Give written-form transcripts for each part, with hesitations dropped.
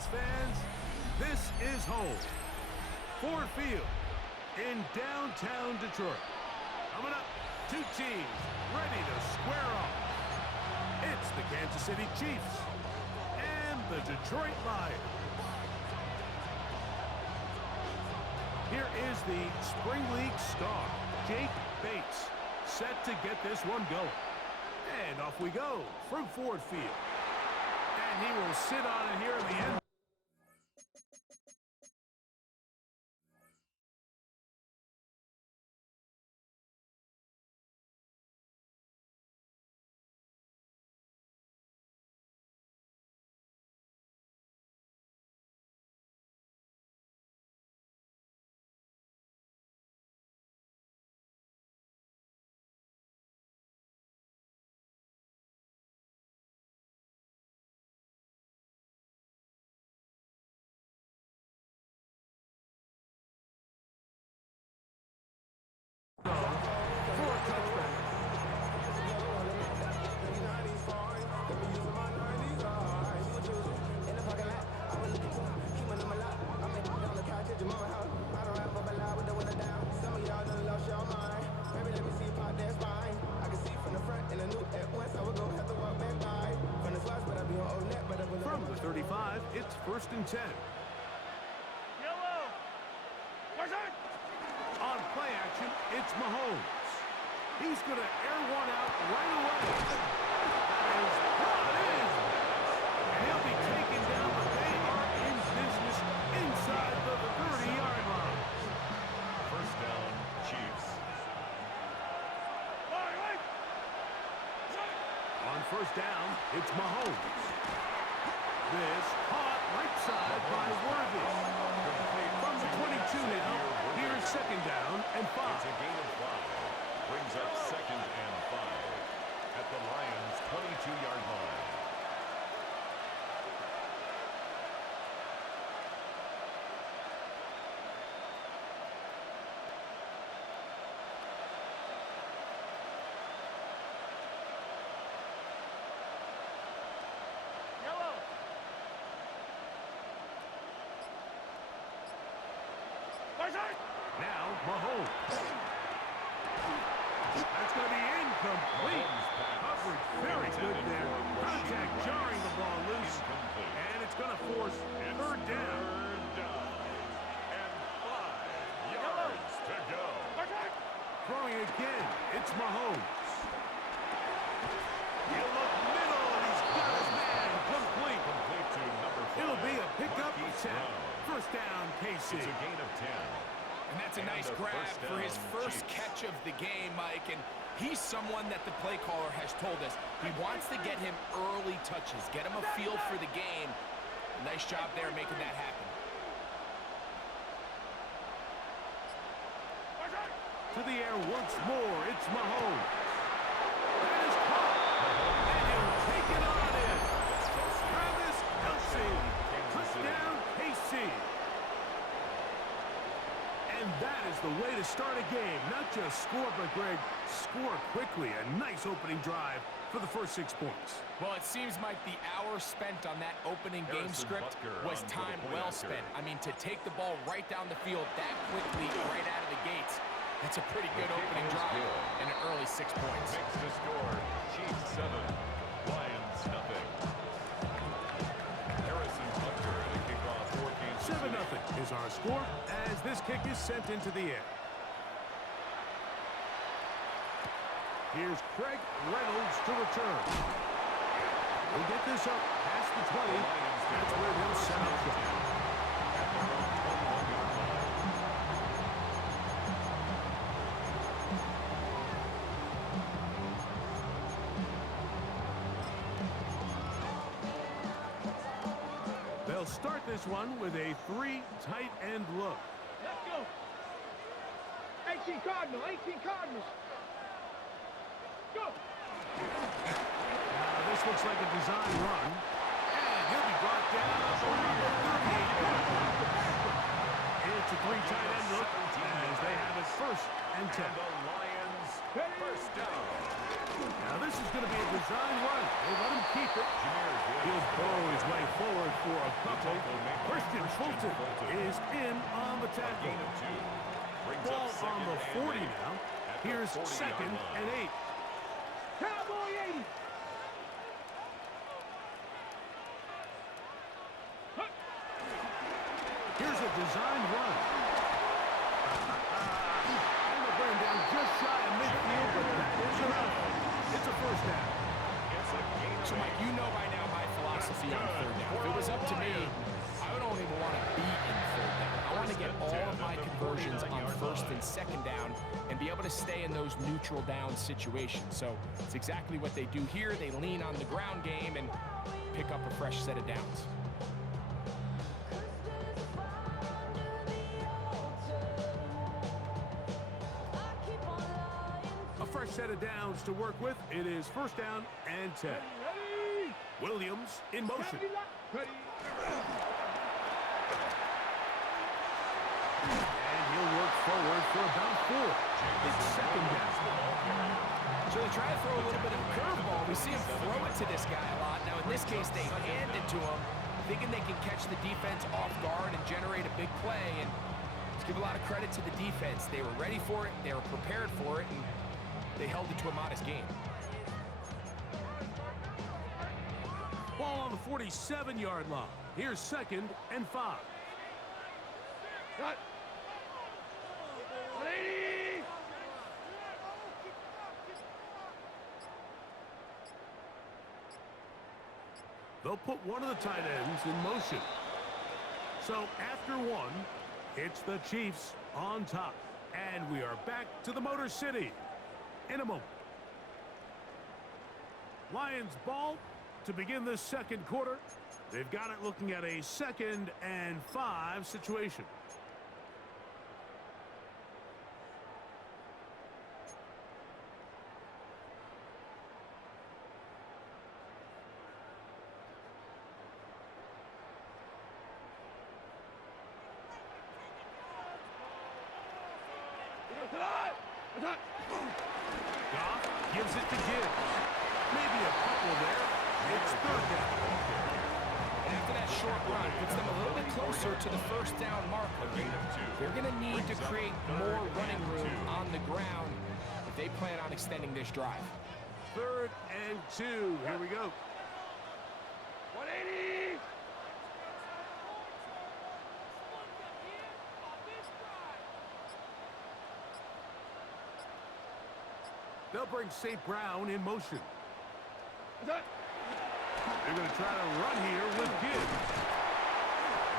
Lions fans, this is home. Ford Field in downtown Detroit. Coming up, two teams ready to square off. It's the Kansas City Chiefs and the Detroit Lions. Here is the Spring League star, Jake Bates, set to get this one going. And off we go from Ford Field. And he will sit on it here in the end. From the 35, it's 1st and 10. Yellow. Where's it? On play action, it's Mahomes. He's going to air one out right away. That is brought in. And he'll be taken down, but they are in business inside the 30-yard line. First down, Chiefs. On first down, it's Mahomes. This caught right side by Worthy. From the 22 now, here's 2nd down and 5. It's a gain of 5. Brings up 2nd and 5 at the Lions' 22-yard line. Now, Mahomes. That's going to be incomplete. Coverage very good there. Contact jarring the ball loose. And it's going to force 3rd down. And 5 yards to go. Throwing again, it's Mahomes. You look middle, and he's got his man complete. Complete to number 5. It'll be a pickup of 10. First down, KC. It's a gain of 10. And that's a nice grab for his first catch of the game, Mike. And he's someone that the play caller has told us he wants to get him early touches, get him a feel for the game. Nice job there making that happen. To the air once more, it's Mahomes. That is caught. And he'll take it on in. Travis Kelce. Touchdown, KC. And that is the way to start a game. Not just score, but, Greg, score quickly. A nice opening drive for the first 6 points. Well, it seems like the hour spent on that opening game script was time well spent. I mean, to take the ball right down the field that quickly, right out of the gates, that's a pretty good opening drive and an early 6 points. Makes the score Chiefs 7, Lions nothing. Harrison Butker at a kickoff for Kansas City. 7-0 is our score as this kick is sent into the air. Here's Craig Reynolds to return. He'll get this up past the 20. That's where they'll set up shop. They'll start this one with a 3 tight end look. Let's go. 18 Cardinals, 18 Cardinals. Go. This looks like a design run. And he'll be brought down around the 38. It's a 3 tight end look as they have it 1st and 10. And the Lions first down. Now this is going to be a design run. They let him keep it. He'll burrow his way forward for a couple. Christian Fulton is in on the tackle. Ball on the 40 now. Here's 2nd and 8. Cowboy 80. Here's a design run. And the bring down just shy of midfield, but that is enough. It's a first down. So, Mike, you know by now my philosophy on third down. If it was up to me, I don't even want to be in third down. I want to get all of my conversions on 1st and 2nd down and be able to stay in those neutral down situations. So it's exactly what they do here. They lean on the ground game and pick up a fresh set of downs. A fresh set of downs to work with. It is 1st down and 10. Ready. Williams in motion. Ready. And he'll work forward for about 4. It's 2nd down. So they try to throw a little bit of a curveball. We see him throw it to this guy a lot. Now, in this case, they hand it to him, thinking they can catch the defense off guard and generate a big play. And let's give a lot of credit to the defense. They were ready for it, they were prepared for it, and they held it to a modest game. Ball on the 47-yard line. Here's 2nd and 5. Cut. 180. They'll put one of the tight ends in motion. So after 1, it's the Chiefs on top. And we are back to the Motor City in a moment. Lions ball to begin this 2nd quarter. They've got it looking at a 2nd and 5 situation. Goff gives it to Gibbs. Maybe a couple there. It's 3rd down. And after that short run, puts them a little bit closer to the 1st down marker. They're going to need to create more running room on the ground if they plan on extending this drive. 3rd and 2. Here we go. 180. They'll bring St. Brown in motion. Cut. They're going to try to run here with Gibbs.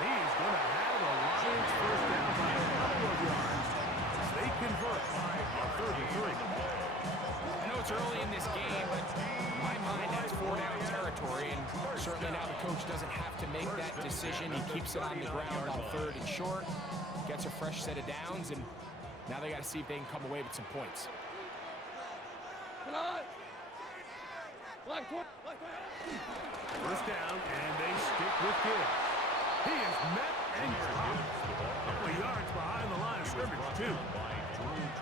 He's going to have the Lions 1st down by a couple of yards as they convert on 3rd and 3. I know it's early in this game, but in my mind, that's 4-down territory, and certainly now the coach doesn't have to make that decision. He keeps it on the ground on 3rd and short, gets a fresh set of downs, and now they got to see if they can come away with some points. Come on. Black 20. 1st down, and they stick with Gibbs. He is met and dropped. A couple of yards behind the line of scrimmage, too.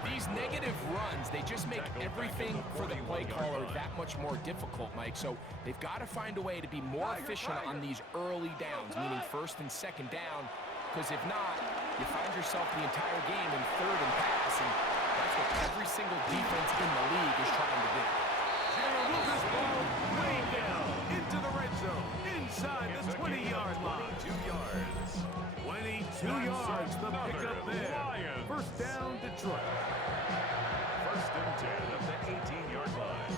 These negative runs, they just make everything for the play caller that much more difficult, Mike. So they've got to find a way to be more efficient on these early downs, meaning 1st and 2nd down, because if not, you find yourself the entire game in 3rd and pass, and that's what every single defense in the league is trying to do. And will move this ball way down into the red zone, inside the 20-yard line. 2 yards. 22 yards, the pickup there. 1st down, Detroit. 1st and 10 at the 18-yard line.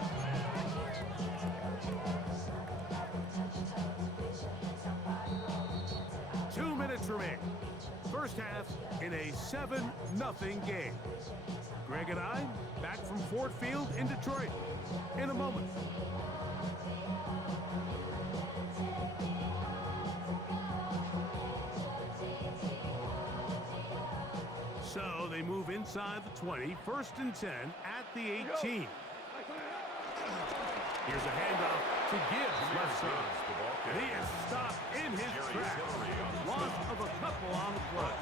Two minutes remain. 1st half in a 7-0 game. Greg and I back from Ford Field in Detroit in a moment. So they move inside the 20, 1st and 10 at the 18. Here's a handoff to Gibbs, left side. And he is stopped in his tracks. Loss of a couple on the play.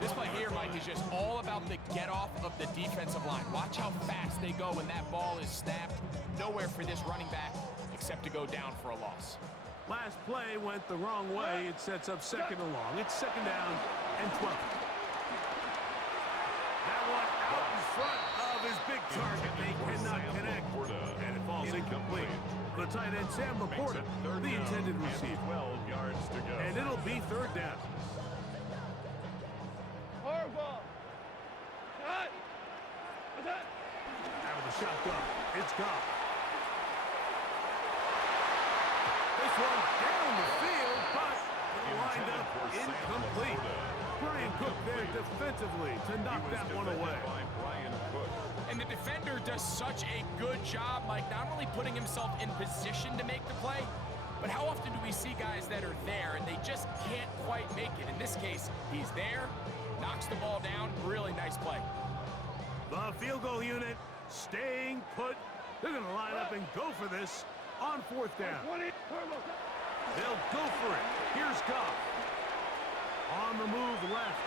This play here, Mike, is just all about the get-off of the defensive line. Watch how fast they go when that ball is snapped. nowhere for this running back except to go down for a loss. Last play went the wrong way. It sets up second and long. It's second down and 12. That one out in front of his big target. They cannot connect, and it falls incomplete. The tight end, Sam Laporta, the intended receiver. 12 yards to go. And it'll be third down. Horrible. Cut. Attack. Out of the shotgun. It's gone. This one down the field, but lined up incomplete. Brian Cook there defensively to knock that one away. And the defender does such a good job, Mike, not only putting himself in position to make the play, but how often do we see guys that are there and they just can't quite make it? In this case, he's there, knocks the ball down. Really nice play. The field goal unit staying put. They're going to line up and go for this on fourth down. They'll go for it. Here's Goff. On the move left.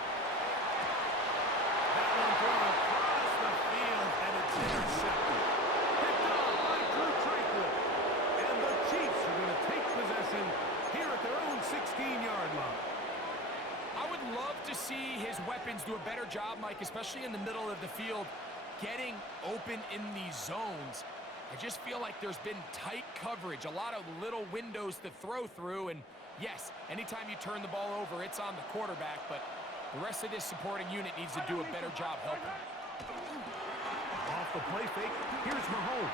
That one thrown across the field, and it's intercepted. Picked off by Drew Tranquil. And the Chiefs are going to take possession here at their own 16-yard line. I would love to see his weapons do a better job, Mike, especially in the middle of the field, getting open in these zones. I just feel like there's been tight coverage, a lot of little windows to throw through, and yes, anytime you turn the ball over, it's on the quarterback, but the rest of this supporting unit needs to do a better job helping. Off the play fake, here's Mahomes.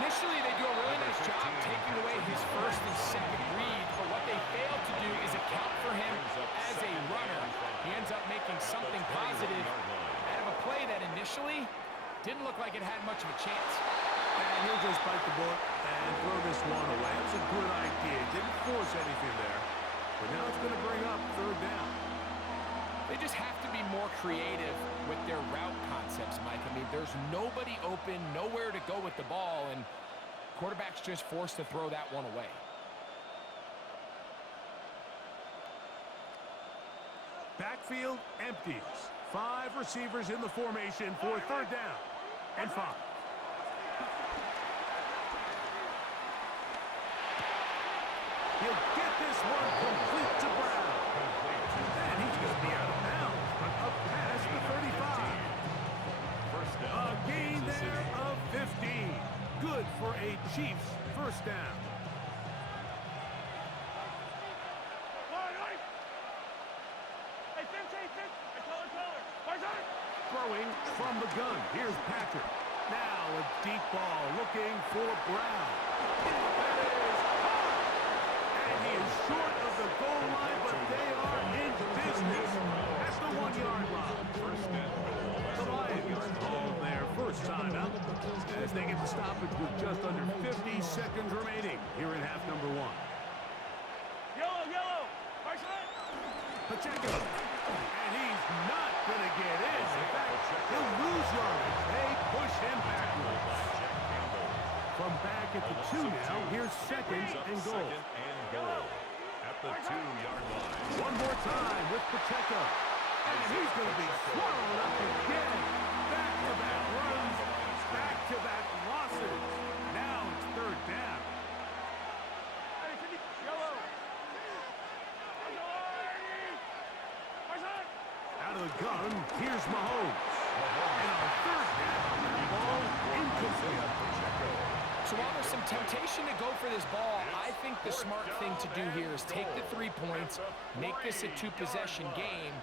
Initially, they do a really nice job taking away his first and second read, but what they fail to do is account for him as a runner. He ends up making something positive out of a play that initially didn't look like it had much of a chance. And he'll just bite the bullet and throw this one away. It was a good idea. Didn't force anything there. But now it's going to bring up third down. They just have to be more creative with their route concepts, Mike. I mean, there's nobody open, nowhere to go with the ball, and quarterback's just forced to throw that one away. Backfield empties. 5 receivers in the formation for third down and 5. He'll get this one complete to Brown. And he's going to be out of bounds, but up past the 35. A gain there of 15. Good for a Chiefs first down. Throwing from the gun. Here's Patrick. Now a deep ball looking for Brown. That is hot. And he is short of the goal line, but they are in business at the 1-yard line. The Lions call their first timeout as they get the stoppage with just under 50 seconds remaining here in half number 1. Yellow. Pacheco. And he's not going to get in. In fact, he'll lose yardage. They push him backwards. From back at the 2 now, here's second and goal. At the 2-yard line. One more time with Pacheco. And he's going to be swallowed up again. Back-to-back runs, back-to-back losses. Now it's third down. Out of the gun, here's Mahomes. And on third down, ball incomplete. So while there's some temptation to go for this ball, I think the smart thing to do here is take the 3 points, make this a 2-possession game.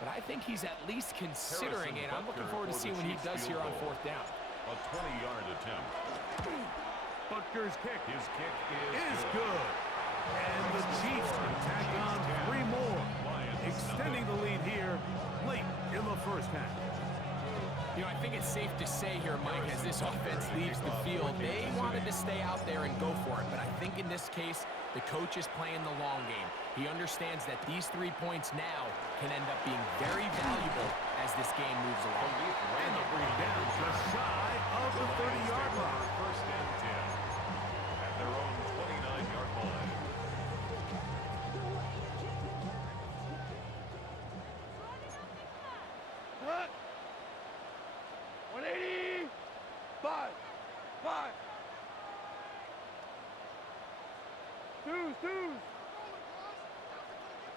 But I think he's at least considering it. I'm looking forward to seeing what he does here on fourth down. A 20-yard attempt. Butker's kick His kick is good. And the Chiefs tack on 3 more, extending the lead here late in the first half. You know, I think it's safe to say here, Mike, as this offense leaves the field, they wanted to stay out there and go for it. But I think in this case, the coach is playing the long game. He understands that these 3 points now can end up being very valuable as this game moves along. And they'll bring it down just shy of the 30-yard line. First and 10 at their own 29-yard line. Dude.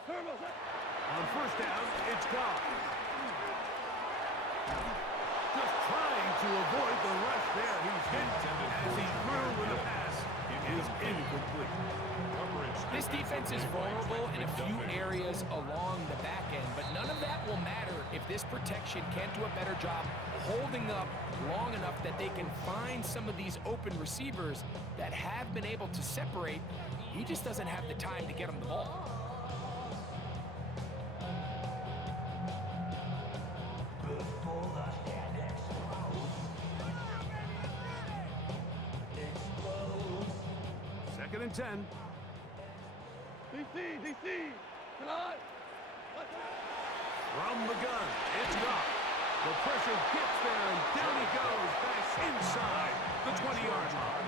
Turbo. On first down, it's gone. Just trying to avoid the rush there. He's hit as he threw with the pass. It is incomplete. This defense is vulnerable in a few areas along the back end, but none of that will matter if this protection can't do a better job holding up long enough that they can find some of these open receivers that have been able to separate. He just doesn't have the time to get them the ball. Second and 10. DC. Come on. From the gun, it's gone. The pressure gets there, and down he goes back inside the 20-yard line.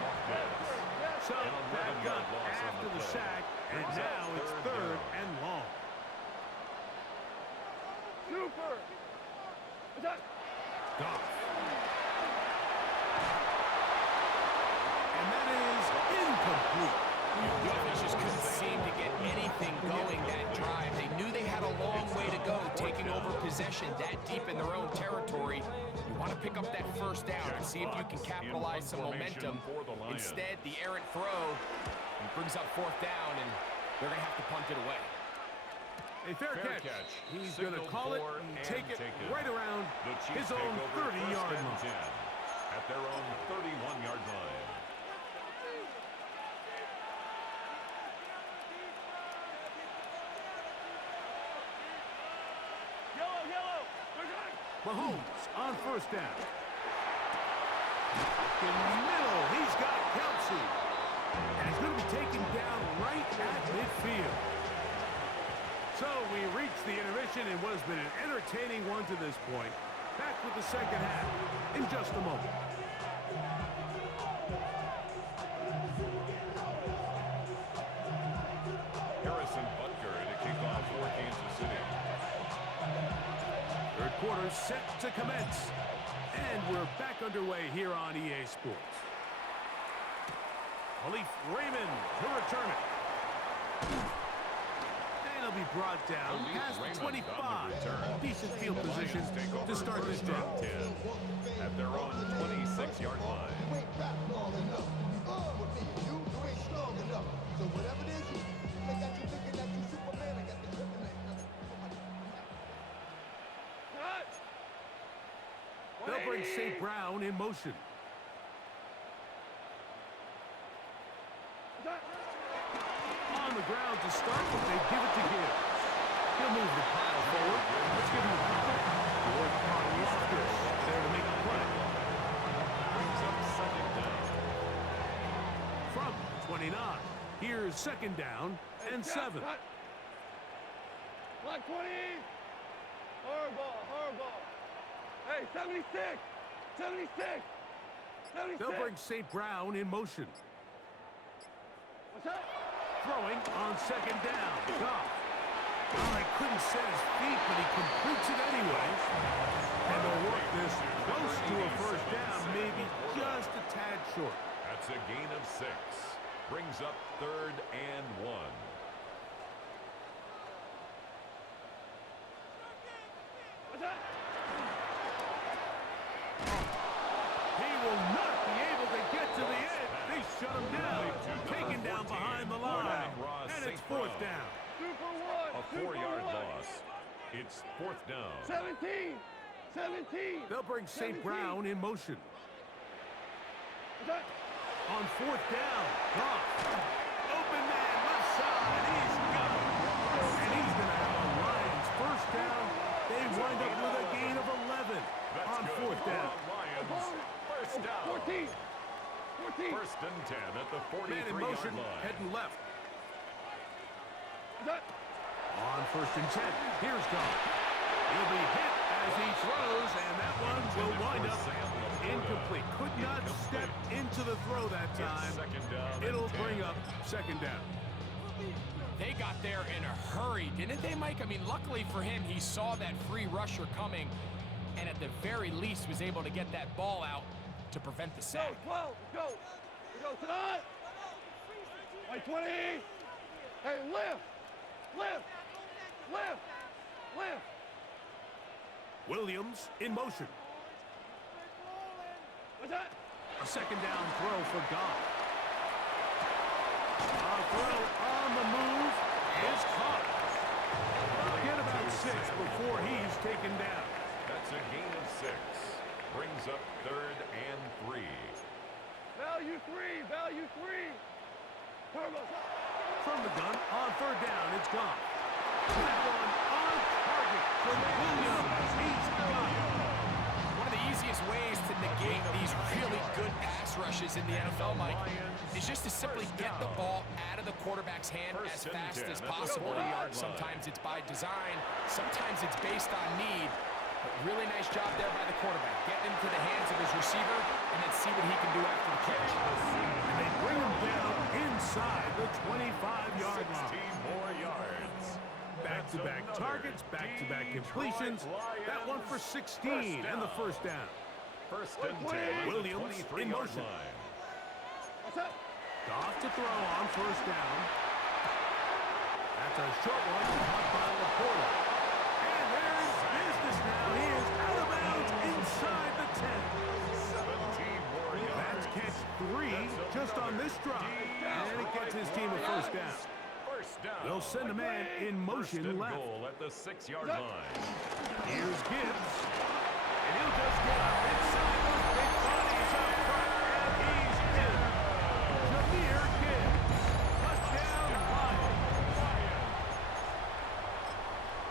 So back up after the sack, and now it's third and long. Super. Attack. Goff. And that is incomplete. The offense just couldn't seem to get anything going that drive. They knew they had a long way to go, taking over possession that deep in their own territory. You want to pick up that first down and see if you can capitalize some momentum. Instead, the errant throw brings up fourth down, and they're going to have to punt it away. A fair catch. He's going to call it and take it right around his own 30-yard line. At their own 31-yard line. Yellow. Mahomes on first down. In the middle, he's got Kelsey. And he's going to be taken down right at midfield. So we reached the intermission in what has been an entertaining one to this point. Back with the second half in just a moment. Harrison Butker to kick off for Kansas City. Third quarter set to commence. And we're back underway here on EA Sports. Khalif Raymond to return it. And he'll be brought down past the 25. Decent field position to start this drive. At their own 26-yard line. They'll bring St. Brown in motion. On the ground to start, but they give it to Gibbs. He'll move the pile forward. Let's give him a couple. George Carlos Fish there to make the play. Brings up second down. From the 29, here's second down and 7. Block 20. Horrible. Hey, 76. They'll bring St. Brown in motion. What's up? Throwing on second down. Goff. Well, he couldn't set his feet, but he completes it anyway. And they'll work this close to a first down, maybe just a tad short. That's a gain of 6. Brings up third and 1. What's up? He will not be able to get to the edge. They shut him down. Taken down behind the line. And it's fourth down. Super A 4-yard loss. It's fourth down. 17. They'll bring St. Brown in motion. What's up? On fourth down, Goff. Open man, left side. He's got him. And he's going to have a Lions first down. They wind up with a gain of 11 on fourth down. Lions, first down. 14. First and 10 at the 43-yard Man in motion, line. heading left. What's up? On first and 10, here's Goff. He'll be hit as he throws, and that one will wind up incomplete. Could not step into the throw that time. It'll bring up second down. They got there in a hurry, didn't they, Mike? I mean, luckily for him, he saw that free rusher coming, and at the very least was able to get that ball out to prevent the sack. Go, 12. Go tonight. White 20. Hey, lift! Lift! Lift! Lift! Williams in motion. What's that? A second down throw for Goff. A throw on the move is caught. Get about 6 before he's taken down. That's a gain of 6. Brings up 3rd and 3. Value 3! Value 3! Turbos up! From the gun, on 3rd down, it's Goff. That one on target from Williams. He's got it. One of the easiest ways to negate these really good pass rushes in the NFL, Mike, is just to simply get the ball out of the quarterback's hand as fast as possible. Sometimes it's by design, sometimes it's based on need. But really nice job there by the quarterback. Getting into the hands of his receiver and then see what he can do after the catch. And they bring him down inside the 25-yard line. 16 more yards. Back-to-back targets, back-to-back completions. That one for 16 and the first down. 1st and 10. Williams in motion. What's up? Goff to throw on 1st down. That's a short one caught by Laporta. And there's business now. He is out of bounds inside the 10. 17 more yards. That's catch 3 just on this drive. And it gets his team a 1st down. First down. They'll send a man in motion First and left. goal at the 6-yard line. Here's Gibbs. And he'll just get up inside those big bodies up front. And he's in. Jahmyr Gibbs. Touchdown, Lions.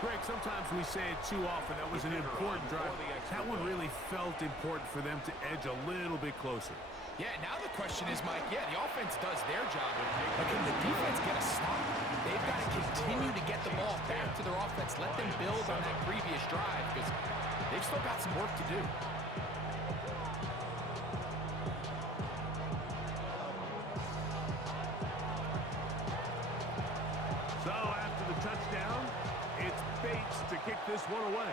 Greg, sometimes we say it too often. That was an important drive. That one really felt important for them to edge a little bit closer. Yeah, now the question is, Mike, the offense does their job, but can the defense get a stop? They've got to continue to get the ball back to their offense. Let them build on that previous drive because they've still got some work to do. So after the touchdown, it's Bates to kick this one away.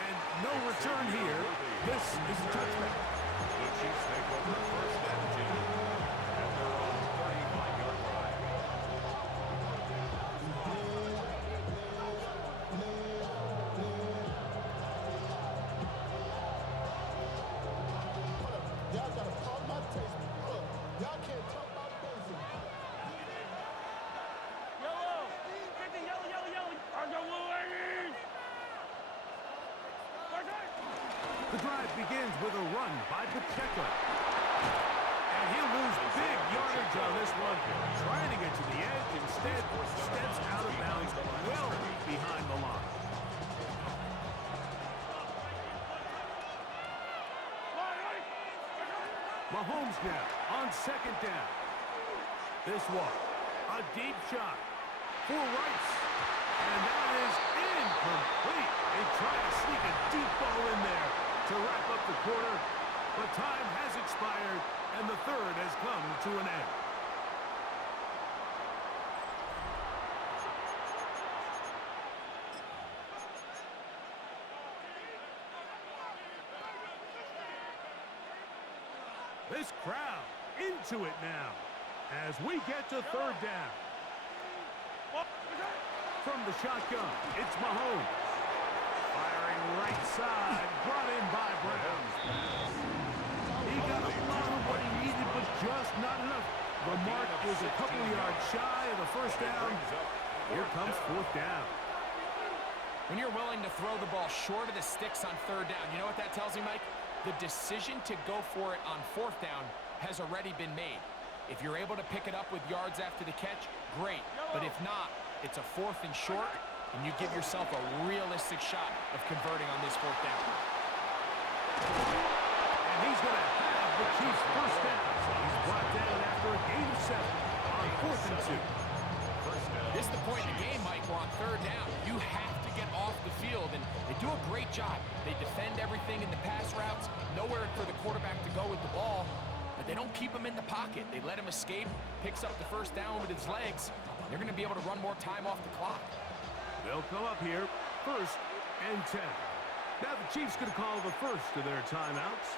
And no return here. This is a touchback. The Chiefs take over 1st and 10 at their own 35-yard line. Y'all gotta call my taste. Look, y'all can't talk about basic. Yellow! 50, yellow, yellow, yellow! Argo ladies! The drive begins with a run by Pacheco. And he'll lose big yardage on this one. Trying to get to the edge, instead steps out of bounds well behind the line. Mahomes now on 2nd down. This one, a deep shot for Rice. And that is incomplete. They try to sneak a deep ball in there to wrap up the quarter, but time has expired, and the 3rd has come to an end. This crowd into it now as we get to 3rd down. From the shotgun, it's Mahomes. Firing right side, brought in by Brown. He got a lot of what he needed, but just not enough. The mark is a couple yards shy of the 1st down. Here comes 4th down. When you're willing to throw the ball short of the sticks on 3rd down, you know what that tells me, Mike? The decision to go for it on 4th down has already been made. If you're able to pick it up with yards after the catch, great. But if not, it's a 4th and short, and you give yourself a realistic shot of converting on this 4th down. And he's going to have the Chiefs' 1st down. He's brought down after a gain of 7 on 4th and 2. This is the point in the game, Mike, where on 3rd down, you have to get off the field, and they do a great job. They defend everything in the pass routes, nowhere for the quarterback to go with the ball, but they don't keep him in the pocket. They let him escape, picks up the 1st down with his legs. They're going to be able to run more time off the clock. They'll come up here, 1st and 10. Now the Chiefs going to call the first of their timeouts.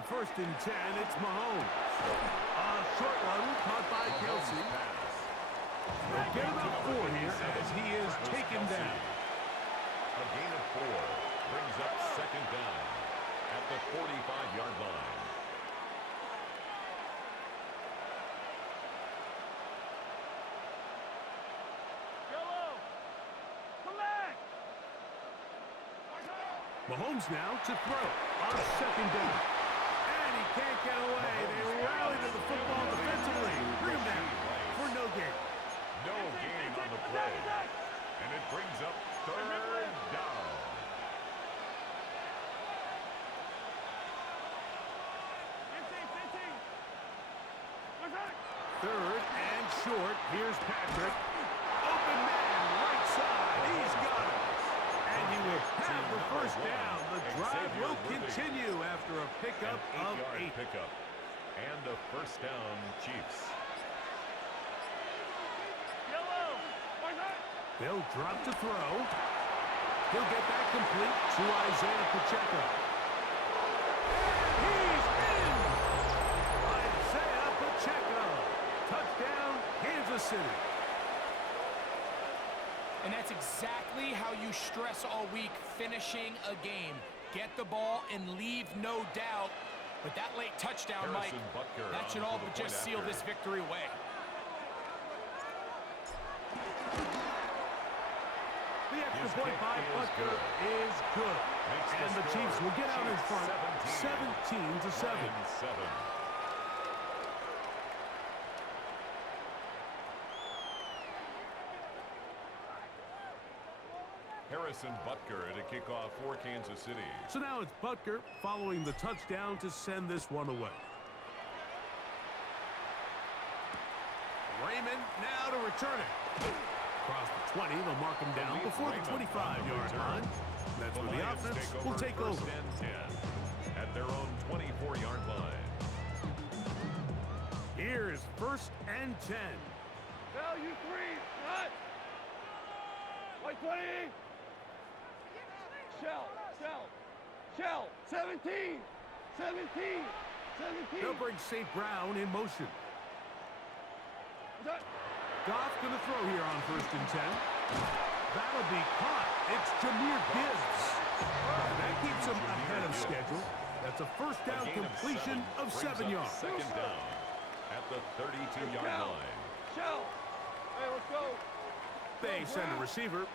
On 1st and 10, it's Mahomes. A short one caught by Kelsey. They'll get about 4 here as he is taken down. A gain of 4 brings up 2nd down at the 45-yard line. Yellow. Come back. Mahomes now to throw on 2nd down. And he can't get away. They rally to the football defensively. Bring him down for no gain. No gain on the play. And it brings up 3rd down. Third and short. Here's Patrick. Open man, right side. He's got it. And he will have the 1st down. The drive will continue after a pickup of 8. Pickup. And a 1st down, Chiefs. They'll drop to throw. He'll get that complete to Isaiah Pacheco. He's in! Isaiah Pacheco. Touchdown, Kansas City. And that's exactly how you stress all week, finishing a game. Get the ball and leave no doubt. But that late touchdown, Mike, that should all but just seal this victory away. The extra point by Butker is good. And the Chiefs will get out in front 17-7. Harrison Butker at a kickoff for Kansas City. So now it's Butker following the touchdown to send this one away. Raymond now to return it. Across the 20, they'll mark him down before the 25-yard line. That's where the offense will take over. 1st and 10 at their own 24-yard line. Here's 1st and 10. Value 3. Cut. White 20. Shell. 17. They'll bring St. Brown in motion. Goff going to throw here on 1st and 10. That'll be caught. It's Jahmyr Gibbs. And that keeps him ahead of schedule. That's a 1st down completion of 7 yards. 2nd down at the 32-yard line. Shell. Hey, let's go. They send a receiver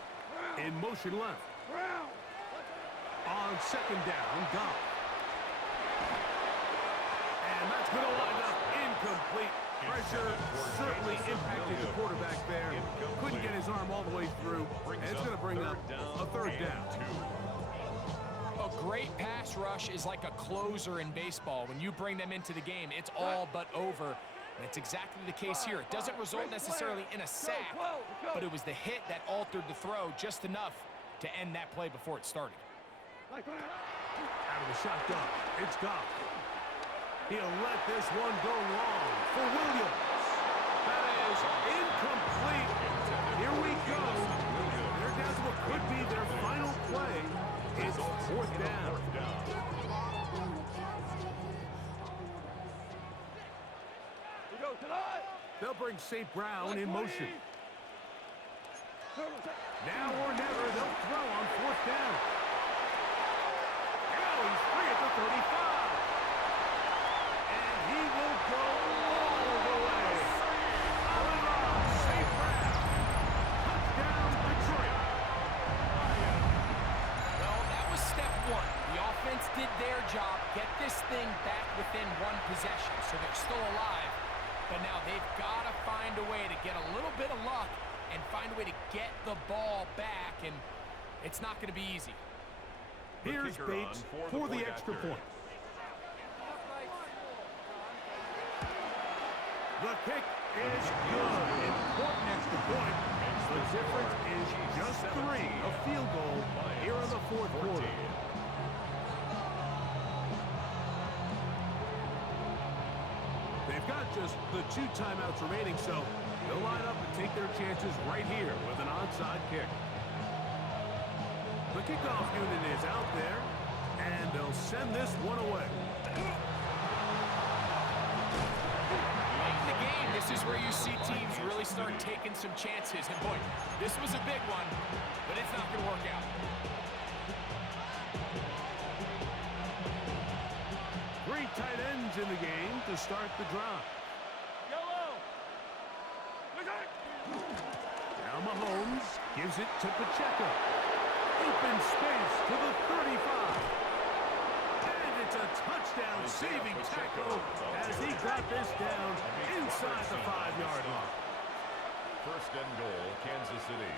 in motion left. Brown. On 2nd down, Goff. And that's going to wind up incomplete. Pressure certainly impacted the quarterback there. Couldn't get his arm all the way through. And it's going to bring up a 3rd down. A great pass rush is like a closer in baseball. When you bring them into the game, it's all but over. And it's exactly the case here. It doesn't result necessarily in a sack, but it was the hit that altered the throw just enough to end that play before it started. Out of the shotgun, it's Goff. He'll let this one go long for Williams. That is incomplete. Here we go. They're down to what could be their final play. It's 4th down. They'll bring St. Brown in motion. Now or never, they'll throw on 4th down. Now he's free at the 35. And he will go all the way. St. Brown. Touchdown, Detroit. Well, that was step 1. The offense did their job, get this thing back within 1 possession, so they're still alive. But now they've got to find a way to get a little bit of luck and find a way to get the ball back, and it's not going to be easy. Here's Bates for the extra point. The kick is good. Important extra point. The difference is just 3. A field goal here in the 4th quarter. They've got just the 2 timeouts remaining, so they'll line up and take their chances right here with an onside kick. The kickoff unit is out there, and they'll send this one away. Late in the game, this is where you see teams really start taking some chances. And boy, this was a big one, but it's not going to work out. 3 tight ends in the game to start the drive. Yellow. Look at it. Now Mahomes gives it to Pacheco. Open space to the 35. And it's a touchdown-saving tackle as he got this down inside the 5-yard line. First and goal, Kansas City.